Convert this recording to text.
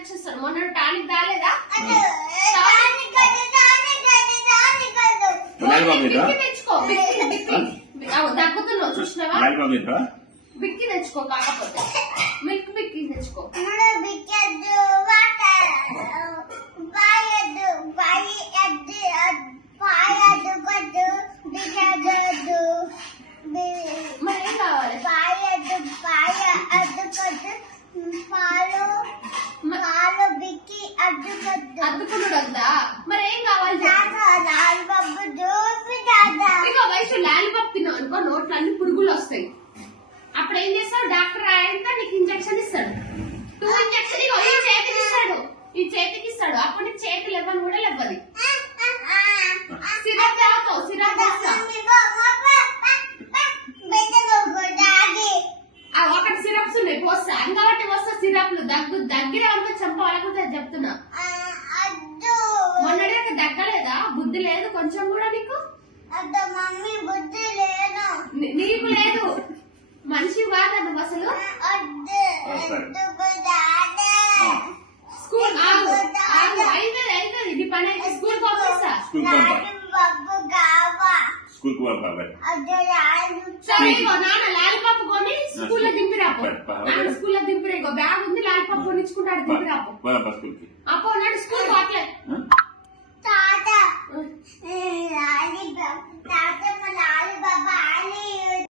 Injection ఇస్తాడు. మొన్న tonic రాలేదా? తెచ్చుకో, దగ్గుతున్నావు చూసినావా? బిక్కి తెచ్చుకో, కాకపోతే మిల్క్ బిక్కి తెచ్చుకో. మరేం కావాలి? అద్దుకున్నాడు వద్దా? మరేం కావాలి? ఇక వయసు లాలీపాప్ తిన్నావు అనుకో, నోట్లో అన్ని పురుగులు వస్తాయి. అప్పుడు ఏం చేస్తాడు? డాక్టర్ రాయంతా నీకు ఇంజక్షన్ ఇస్తాడు. 2 ఇంజక్షన్ ఈ చేతికి ఇస్తాడు, ఈ చేతికి ఇస్తాడు. అప్పుడు నీకు చేతులు ఇవ్వని కూడా ఇవ్వదు. సిరప్ తాగుతావు, సిరప్ ఒకటి సిరప్స్ ఉన్నాయి పోస్తా, ఇంకొకటి వస్తా సిరప్లు. దగ్గర అనుకో చంప వాళ్ళకు చెప్తున్నా. మొన్నటి దగ్గలేదా? బుద్ధి లేదు కొంచెం కూడా నీకు? నీకు లేదు, మనిషి కాదు నువ్వు అసలు. స్కూల్ అయిపోయింది నీ పని అయితే స్కూల్ పంపిస్తా. సరే నాన్న లాలీపాప్ కొని స్కూల్లో దింపిరాపో. నాన్న స్కూల్లో దింపిరా, బ్యాగ్ ఉంది లాలీపాప్ కొనిచ్చుకుంటాడు, దింపిరాపో. అప్పో నాడు స్కూల్ పోట్లేదు.